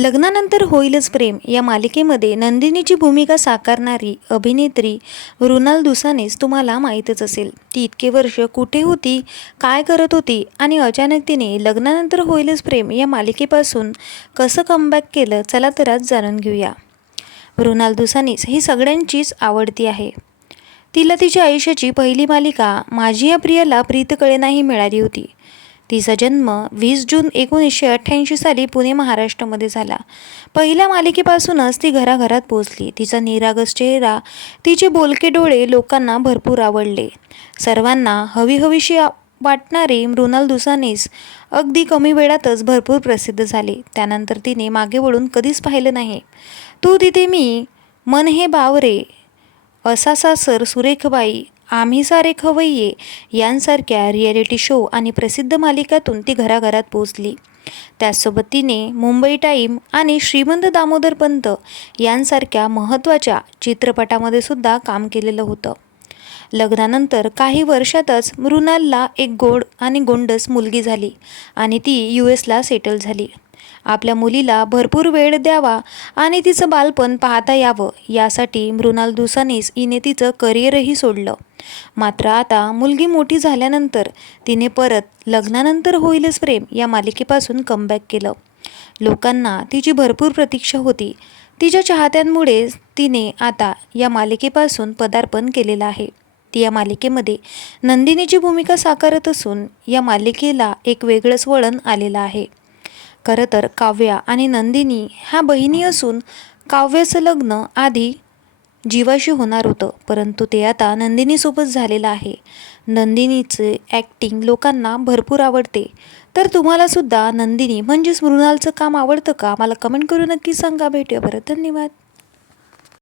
लग्नानंतर होईलच प्रेम. या मालिकेमध्ये नंदिनीची भूमिका साकारणारी अभिनेत्री मृणाल दुसानेच तुम्हाला माहीतच असेल. ती इतके वर्ष कुठे होती काय करत होती आणि अचानक तिने लग्नानंतर होईलच प्रेम या मालिकेपासून कसं कमबॅक केलं चला तर आज जाणून घेऊया. मृणाल दुसानीस ही सगळ्यांचीच आवडती आहे. तिला तिच्या आयुष्याची पहिली मालिका माझी या प्रियाला प्रीतकळे नाही मिळाली होती. तिचा जन्म वीस जून एकोणीसशे अठ्ठ्याऐंशी साली पुणे महाराष्ट्रामध्ये झाला. पहिल्या मालिकेपासूनच ती घराघरात पोचली तिचा निरागस चेहरा तिचे बोलके डोळे लोकांना भरपूर आवडले. सर्वांना हवीहवीशी वाटणारी मृणाल दुसानीस अगदी कमी वेळातच भरपूर प्रसिद्ध झाले. त्यानंतर तिने मागे वळून कधीच पाहिलं नाही. तू तिथे मी मन हे बावरे असा सर सुरेखबाई आम्ही सारे खवय्ये यांसारख्या रियालिटी शो आणि प्रसिद्ध मालिकातून ती घराघरात पोचली त्याचसोबत तिने मुंबई टाईम आणि श्रीमंत दामोदर पंत यांसारख्या महत्त्वाच्या चित्रपटामध्ये सुद्धा काम केलेलं होतं. लग्नानंतर काही वर्षातच मृणालला एक गोड आणि गोंडस मुलगी झाली आणि ती यू एसला सेटल झाली. आपल्या मुलीला भरपूर वेळ द्यावा आणि तिचं बालपण पाहता यावं यासाठी मृणाल दुसानीस हिने तिचं करिअरही सोडलं. मात्र आता मुलगी मोठी झाल्यानंतर तिने परत लग्नानंतर होईलच प्रेम या मालिकेपासून कमबॅक केलं. लोकांना तिची भरपूर प्रतीक्षा होती. तिच्या चाहत्यांमुळे तिने आता या मालिकेपासून पदार्पण केलेलं आहे. ती या मालिकेमध्ये नंदिनीची भूमिका साकारत असून या मालिकेला एक वेगळंच वळण आलेलं आहे. खरं तर काव्या आणि नंदिनी ह्या बहिणी असून काव्याचं लग्न आधी जीवाशी होणार होतं परंतु ते आता नंदिनीसोबत झालेलं आहे. नंदिनीचे ॲक्टिंग लोकांना भरपूर आवडते. तर तुम्हालासुद्धा नंदिनी म्हणजेच मृणालचं काम आवडतं का? मला कमेंट करून नक्की सांगा. भेटूया परत. धन्यवाद.